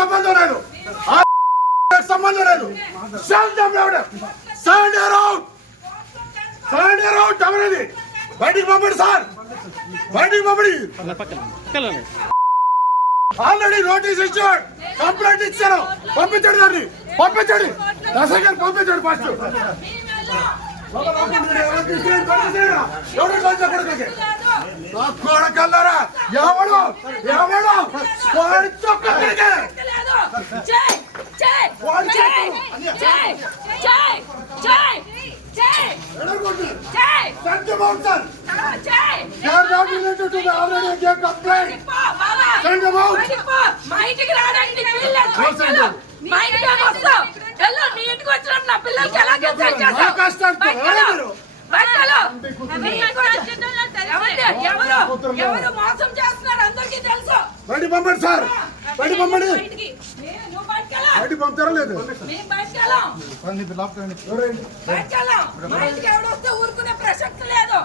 సంబంధం లేదు. సంబంధం లేదు. సైండ్ అరౌండ్ సైండ్ అరౌండ్ ఎవరది? బయటికి పంపండి సార్. బయటికి పంపండి. ఆల్రెడీ నోటీస్ ఇచ్చాడు కంప్లైంట్ ఇచ్చారు. పంపించండి దాన్ని. పంపించండి. దశ గారు పంపించండి ఫస్ట్ కొడకల్లారా ఎవడు? ఎవడు? చొక్క తిరిగే. మా ఇంటికి రావడానికి మా ఇంటికి వస్తావు వెళ్ళు నీ ఇంటికి వచ్చినప్పుడు నా పిల్లలకి ఎలా గెలిచారు ఎవరు? ఎవరు? ఎవరు మోసం చేస్తున్నారు? అందరికీ తెలుసు. పంపండి సార్. బయట పంపండి. బయట పంపుతారా లేదు. ఊరుకునే ప్రసక్తి లేదు.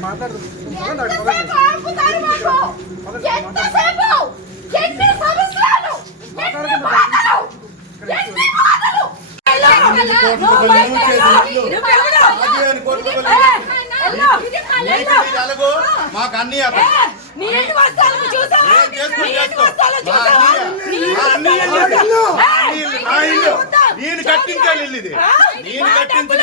మాట్లాడదు మాకు అన్ని నేను కట్టించాలి ఇల్లు. నేను కట్టించిన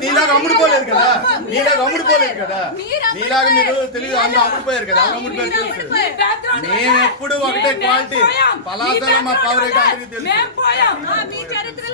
నీలాగ అమ్ముడు పోలే కదా నీలాగ అమ్ముడు పోలే కదా నీలాగ మీరు తెలియదు అందరూ అమ్ముడిపోయారు కదా అమ్ముడు మేము ఎప్పుడు ఒకటే క్వాలిటీ పలాసల మా పవర్ అందరికీ తెలుసు